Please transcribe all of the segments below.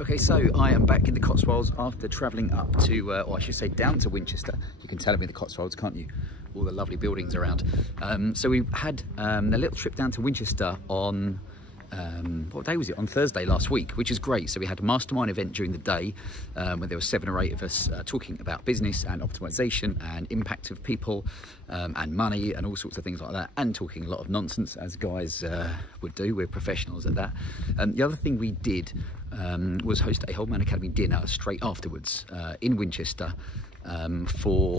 Okay, so I am back in the Cotswolds after travelling up to, or I should say down to Winchester. You can tell I'm in the Cotswolds, can't you? All the lovely buildings around. So we had a little trip down to Winchester on, what day was it? On Thursday last week, which is great. So we had a mastermind event during the day where there were 7 or 8 of us talking about business and optimization and impact of people and money and all sorts of things like that, and talking a lot of nonsense as guys would do. We're professionals at that. The other thing we did was host a Whole Man Academy dinner straight afterwards in Winchester.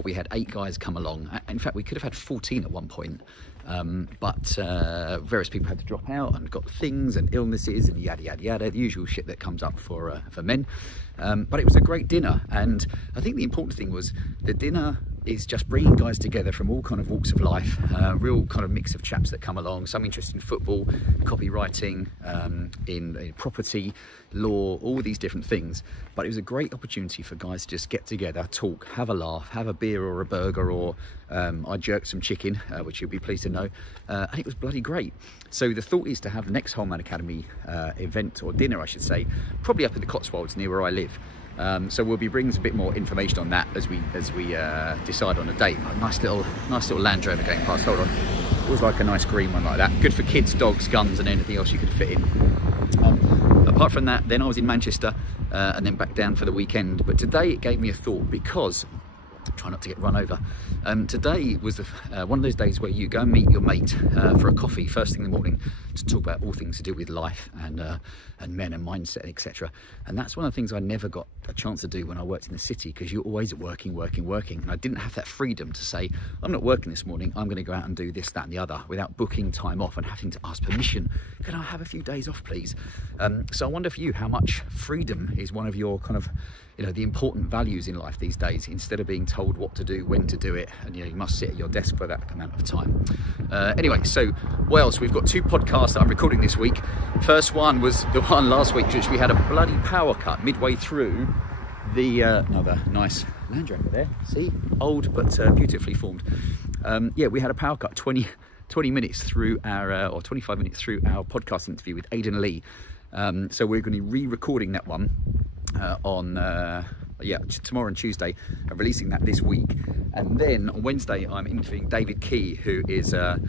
We had 8 guys come along. In fact, we could have had 14 at one point, but various people had to drop out and got things and illnesses and yada yada yada, the usual shit that comes up for men. But it was a great dinner, and I think the important thing was the dinner is just bringing guys together from all kind of walks of life, real kind of mix of chaps that come along, some interest in football, copywriting, in property, law, all these different things. But it was a great opportunity for guys to just get together, talk, have a laugh, have a beer or a burger, or I jerked some chicken, which you'll be pleased to know, and it was bloody great. So the thought is to have the next Whole Man Academy event, or dinner I should say, probably up in the Cotswolds near where I live. So we'll be bringing a bit more information on that as we decide on a date. A nice little Land Rover going past. Hold on, always like a nice green one like that. Good for kids, dogs, guns, and anything else you could fit in. Apart from that, then I was in Manchester and then back down for the weekend. But today it gave me a thought, because try not to get run over. Today was one of those days where you go and meet your mate for a coffee first thing in the morning to talk about all things to do with life and men and mindset, etc. And that's one of the things I never got a chance to do when I worked in the city, because you're always working. And I didn't have that freedom to say, I'm not working this morning, I'm going to go out and do this, that and the other, without booking time off and having to ask permission. Can I have a few days off, please? So I wonder for you, how much freedom is one of your kind of, the important values in life these days, instead of being told what to do, when to do it, and you must sit at your desk for that amount of time. Anyway, so what else? We've got 2 podcasts that I'm recording this week. First one was the one last week, which we had a bloody power cut midway through the another nice Land Rover there. See, old but beautifully formed. Yeah, we had a power cut 20 minutes through our or 25 minutes through our podcast interview with Aidan Lee. So we're going to be re-recording that one on tomorrow and Tuesday, and releasing that this week. And then on Wednesday I'm interviewing David Key, who is a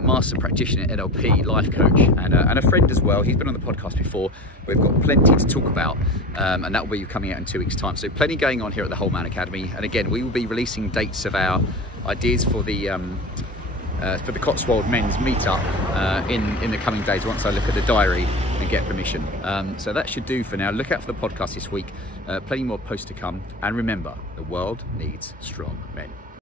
master practitioner, NLP, life coach, and a friend as well. He's been on the podcast before. We've got plenty to talk about, and that will be coming out in 2 weeks time. So plenty going on here at the Whole Man Academy. And again, we will be releasing dates of our ideas for the Cotswold men's meetup in the coming days, once I look at the diary and get permission. So that should do for now. Look out for the podcast this week. Plenty more posts to come. And remember, the world needs strong men.